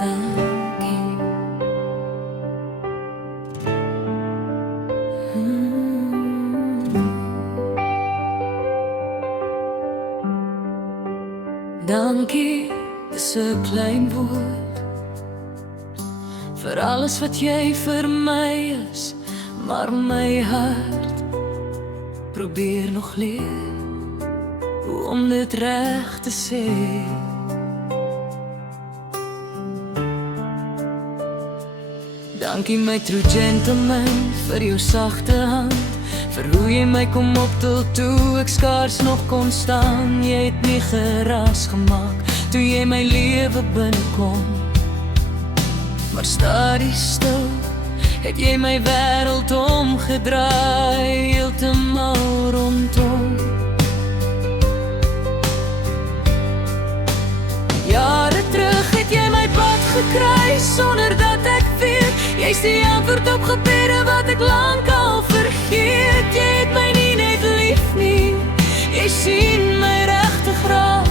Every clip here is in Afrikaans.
dankie. Dankie, dis 'n klein woord vir alles wat jy vir my is, maar my hart probeer nog leer hoe om dit reg te sê. Dankie my true gentleman vir jou sagte hand, vir hoe jy my kom optil toe ek skaars nog kon staan. Jy het nie geraas gemaak toe jy my lewe binnekom, maar stadig stil het jy my wêreld omgedraai, heeltemal rondom. Jare terug het jy my pad gekry sonder dat ek weet, jy's die antwoord op gebede wat ek lank al vergeet. Jy het my nie net lief nie, jy sien my regtig raak,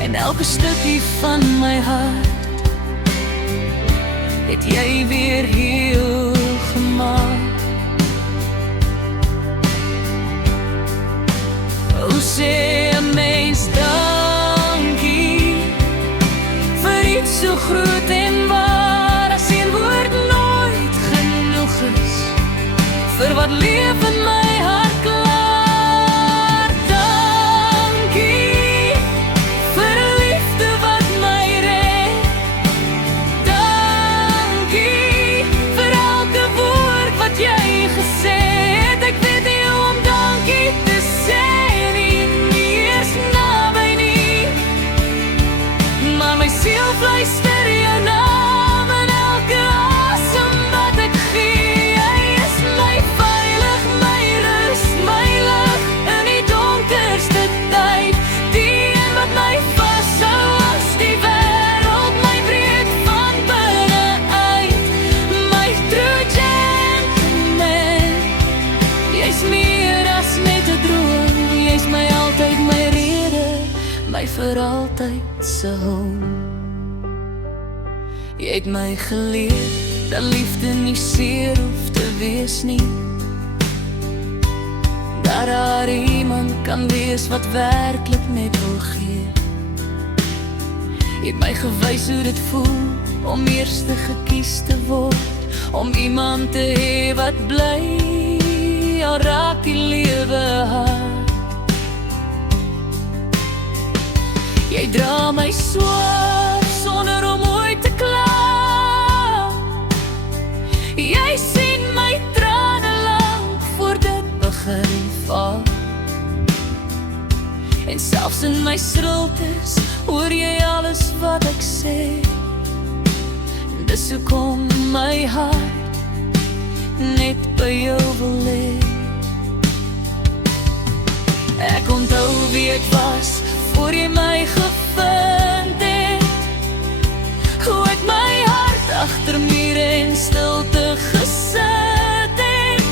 en elke stukkie van my hart het jy weer heel gemaak. O sê 'n mens dankie vir iets so groot en waar, as een woord nooit genoeg is vir wat leef in my hart klaar. Dankie vir 'n liefde wat my red. Dankie vir elke woord wat jy gesê het. Ek weet nie hoe om dankie te sê nie, nie eers naby nie, maar my siel fluister jou naam in elke asem wat ek gee. Jy is my veilig, my rus, my lig in die donkerste tyd, die een wat my vashou as die wêreld my breek van binne uit. My true gentleman, jy's meer as net 'n droom, jy's my altyd, my rede, my vir altyd se home. Jy het my geleer dat liefde nie seer hoef te wees nie, dat daar iemand kan wees wat werklik net wil gee. Jy het my gewys hoe dit voel om eerste gekies te word, om iemand te hê wat bly, al raak die lewe hard. Jy dra my swaar sonder om ooit te kla. Jy sien my trane lank voor dit begin val, en selfs in my stiltes hoor jy alles wat ek sê. Dis hoekom my hart net by jou wil lê. Ek onthou wie ek was voor jy my gevind het, hoe ek my hart agter mure en stilte gesit het.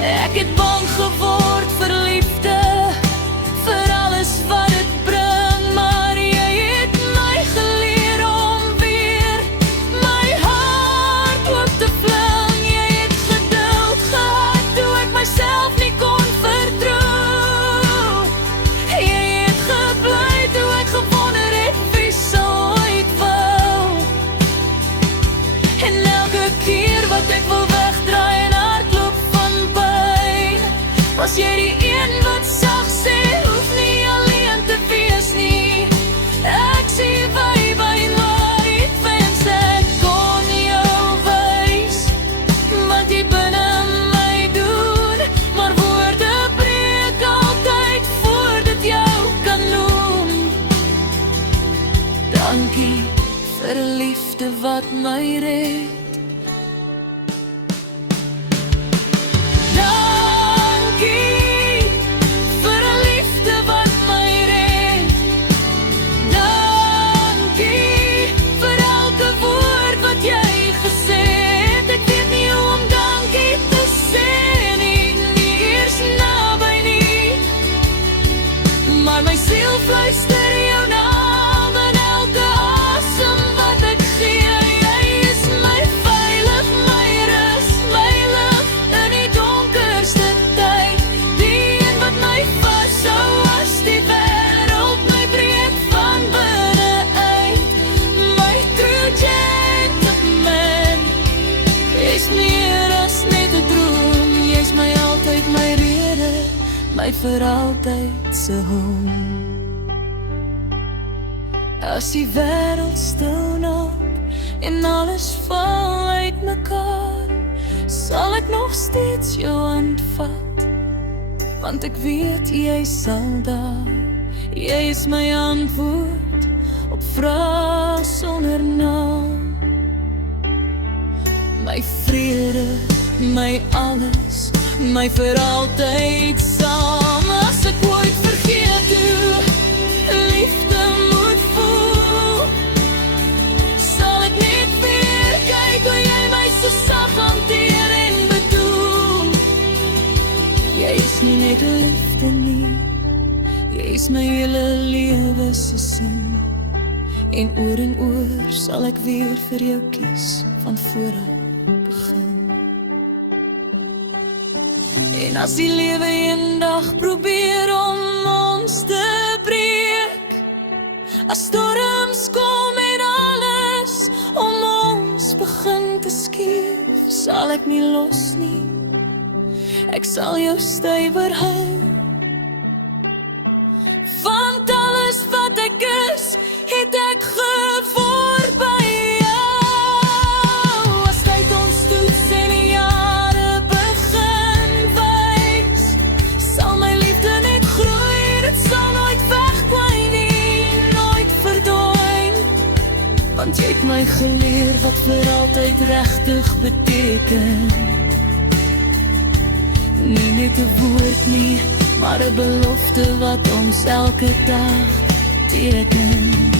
Ek het bang geword vir liefde, vir alles wat dit bring, maar jy het my geleer om weer my hart oop te fling. Jy het geduld gehad toe ek myself nie kon vertrou. Jy het gebly toe ek gewonder het wie sal ooit wou. En elke keer wat ek wil wegdraai en hardloop van pyn, was jy die een wat sag sê, hoef nie alleen te wees nie. Ek sien by waar die fans ek kon jou wys, wat jy binne my doen, maar woorde breek altyd voordat jou kan noem. Dankie vir 'n liefde wat my red. Dankie vir 'n liefde wat my red. Dankie vir elke woord wat jy gesê het. Ek weet nie hoe om dankie te sê nie, nie eers naby nie, maar my siel fluister jou naam in elke asem my vir altyd se home. As die wêreld stil nap en alles val uit mekaar, sal ek nog steeds jou hand vat, want ek weet jy sal daar. Jy is my antwoord op vrae sonder naam. My vrede, my alles, my vir altyd saam. As ek ooit vergeet hoe liefde moet voel, sal ek net weer kyk hoe jy my so sag hanteer en bedoel. Jy is nie net liefde nie, jy is my hele lewe se sin. En oor sal ek weer vir jou kies van vooruit. En as die lewe eendag probeer om ons te breek, as storms kom en alles om ons begin te skeef, sal ek nie los nie, ek sal jou stywer hou. Want alles wat ek is, het ek geword by jou. As tyd ons toets en die jare begin wys, sal my liefde net groei, dit sal nooit wegkwyn nie, nooit verdwyn. Want jy het my geleer wat vir altyd regtig beteken. Nie net 'n woord nie, maar 'n belofte wat ons elke dag teken.